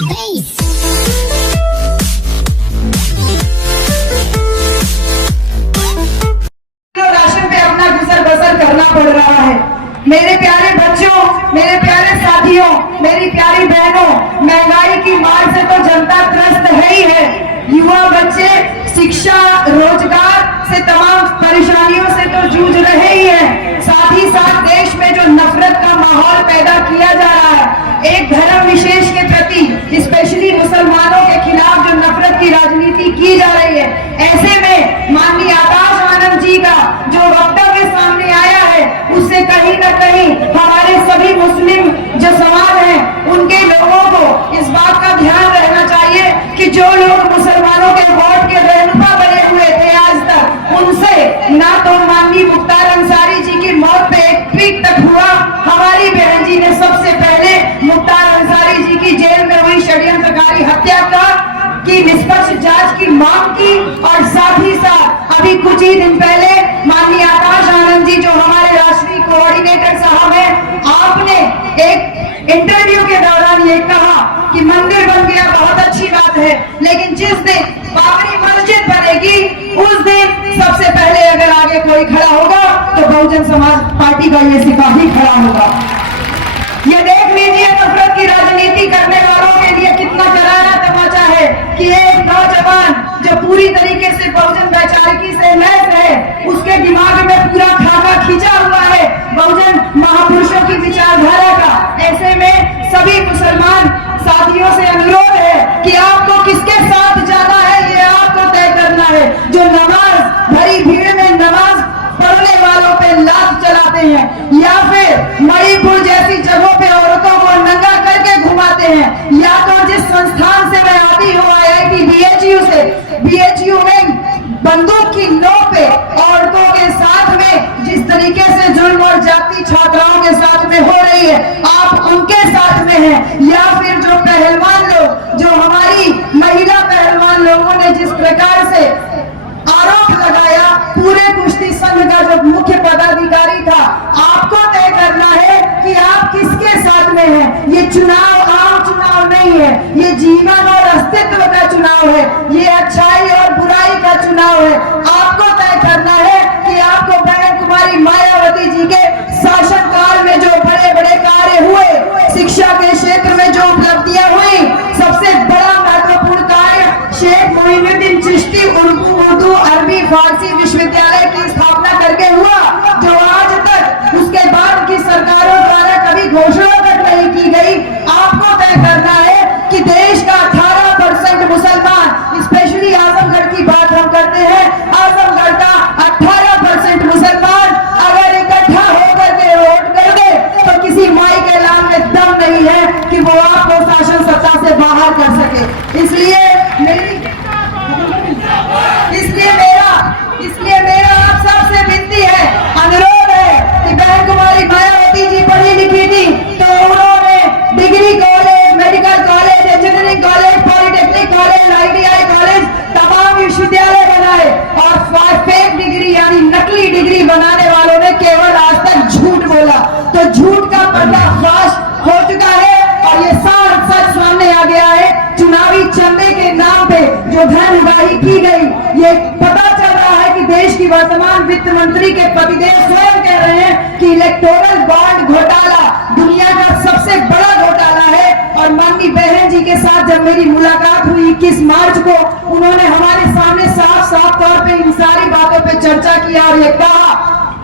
Ration पे अपना गुजर बसर करना पड़ रहा है। मेरे प्यारे बच्चों, मेरे प्यारे साथियों, मेरी प्यारी बहनों, महंगाई की मार से तो जनता त्रस्त है ही है। युवा बच्चे शिक्षा, रोजगार से तमाम परेशानियों से तो जूझ रहे ही हैं। साथ ही साथ देश में जो नफरत का माहौल पैदा किया जा रहा है, एक धर्म विशेष के प्रति, स्पेशली मुसलमानों के खिलाफ जो नफरत की राजनीति की जा रही है, ऐसे में माननीय आकाश आनंद जी का जो वक्तव्य सामने आया है, उससे कहीं न कहीं हमारे सभी मुस्लिम जो समाज है, उनके लोगों को इस बात का ध्यान रहना चाहिए कि जो लोग मुसलमानों के वोट के रहनुमा बने हुए थे आज तक, उनसे ना तो माननीय मुख्तार अंसारी जी की मौत पे एक ट्वीट तक हुआ। हमारी बहन जी ने सबसे पहले मुख्तार अंसारी जी की जेल में हुई षड्यंत्रकारी हत्या की निष्पक्ष जांच की मांग की, और साथ ही साथ अभी कुछ ही दिन पहले माननीय आकाश आनंद जी जो हमारे राष्ट्रीय कोऑर्डिनेटर साहब हैं, आपने एक इंटरव्यू के दौरान ये कहा कि मंदिर बन गया बहुत अच्छी बात है, लेकिन जिस दिन बाबरी मस्जिद बनेगी उस दिन सबसे पहले अगर आगे कोई खड़ा होगा तो बहुजन समाज पार्टी का ये सिपाही खड़ा होगा। ये देख लीजिए नफरत की राजनीति करने वालों के लिए कितना करारा तमाचा है कि एक नौजवान जो पूरी तरीके से बहुजन वैचारिकी से लैस है, उसके दिमाग में पूरा खाका खींचा हुआ है बहुजन महापुरुषों की विचारधारा का। ऐसे में सभी मुसलमान साथियों से अनुरोध है कि आपको किसके साथ जाना है, ये आपको तय करना है। जो नमाज भरी भीड़ में नमाज पढ़ने वालों पे लात चलाते हैं, या फिर मणिपुर जैसी जगहों पे औरतों को नंगा करके घुमाते हैं, या तो जिस संस्थान से मैं आती हूँ IIT BHU से, BHU में बंदूक की नोक पे औरतों के साथ में जिस तरीके से जुल्म और जाति छात्राओं के साथ में हो रही है, आप उनके साथ में हैं। या फिर जो पहलवान लोग, जो हमारी महिला पहलवान लोगों ने जिस प्रकार से आरोप लगाया, पूरे कुश्ती संघ का जो मुख्य पदाधिकारी था, आपको तय करना है कि आप किसके साथ में हैं। ये चुनाव आम चुनाव नहीं है, ये जीवन और अस्तित्व का चुनाव है, ये अच्छाई और बुराई का चुनाव है। आपको तय करना है कि आपको बहन कुमारी मायावती जी के शासनकाल में जो बड़े बड़े कार्य हुए, शिक्षा के क्षेत्र में जो उपलब्धियां हुई, सबसे बड़ा महत्वपूर्ण कार्य शेख मोइनुद्दीन चिश्ती उर्दू अरबी फारसी विश्वविद्यालय की स्थापना करके हुआ, जो आज तक उसके बाद की सरकारों द्वारा कभी घोषणा तक नहीं की गई। आपको तय करना है कि देश का 18% मुसलमान, स्पेशली आजमगढ़ की बात हम करते हैं, आजमगढ़ का 18% मुसलमान अगर इकट्ठा होकर के वोट कर दे तो किसी माई के लाल में दम नहीं है कि वो आपको शासन सत्ता से बाहर कर सके। इसलिए मेरा आप सबसे विनती है, अनुरोध है कि बहन कुमारी मायावती जी पढ़ी लिखी थी, तो उन्होंने degree college, medical college, engineering college, polytechnic college, ITI college, तमाम विश्वविद्यालय बनाए, और फेक डिग्री यानी नकली डिग्री बनाने वालों ने केवल आज तक झूठ बोला। तो झूठ का पर्दाफाश हो चुका है और ये साफ सच सामने आ गया है। चुनावी चंदे के नाम पे जो धन उगाही की गई, ये पता चल रहा है कि देश की वर्तमान वित्त मंत्री के पतिदेव स्वयं कह रहे हैं कि इलेक्टोरल बॉन्ड घोटाला दुनिया का सबसे बड़ा घोटाला है। और माननीय बहन जी के साथ जब मेरी मुलाकात हुई 21 मार्च को, उन्होंने हमारे सामने साफ साफ तौर पे इन सारी बातों पे चर्चा किया और ये कहा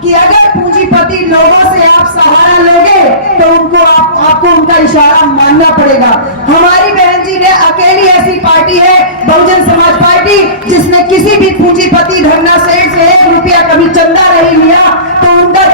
कि अगर पूंजीपति लोगों से आप सहारा लोगे तो उनको आपको उनका इशारा मानना पड़ेगा। हमारी बहन जी ने अकेली ऐसी पार्टी है बहुजन समाज पार्टी, जिसने किसी भी पूंजीपति धरना सेठ से 1 रुपया कभी चंदा नहीं लिया, तो उनका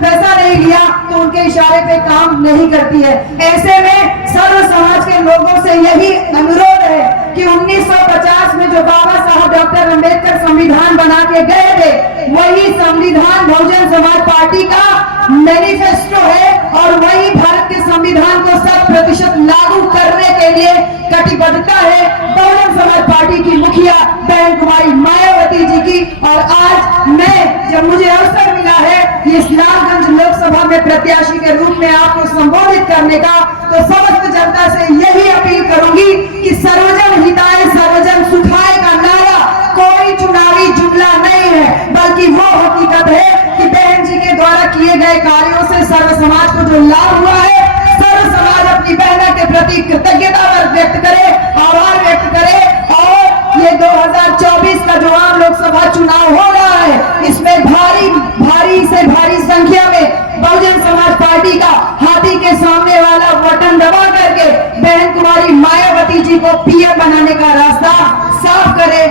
पैसा नहीं लिया तो उनके इशारे पे काम नहीं करती है। ऐसे में सर्व समाज के लोगों से यही अनुरोध है कि 1950 में जो बाबा साहब डॉक्टर अम्बेडकर संविधान बना के गए थे, वही संविधान बहुजन समाज पार्टी का मैनिफेस्टो है और वही भारत के संविधान को 100% लागू करने के लिए कटिबद्धता है बहुजन समाज पार्टी की मुखिया बहन कुमारी मायावती जी की। और आज मैं, जब मुझे अवसर मिला है इस्लामगंज लोकसभा में प्रत्याशी के रूप में आपको संबोधित करने का, तो समस्त जनता से यही अपील करूंगी कार्यों से सर्व समाज को जो लाभ हुआ है, सर्व समाज अपनी बहना के प्रति कृतज्ञता व्यक्त करे, आभार व्यक्त करे। और ये 2024 का जो आम लोकसभा चुनाव हो रहा है, इसमें भारी से भारी संख्या में बहुजन समाज पार्टी का हाथी के सामने वाला बटन दबा करके बहन कुमारी मायावती जी को पीएम बनाने का रास्ता साफ करे।